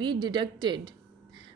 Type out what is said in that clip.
be deducted۔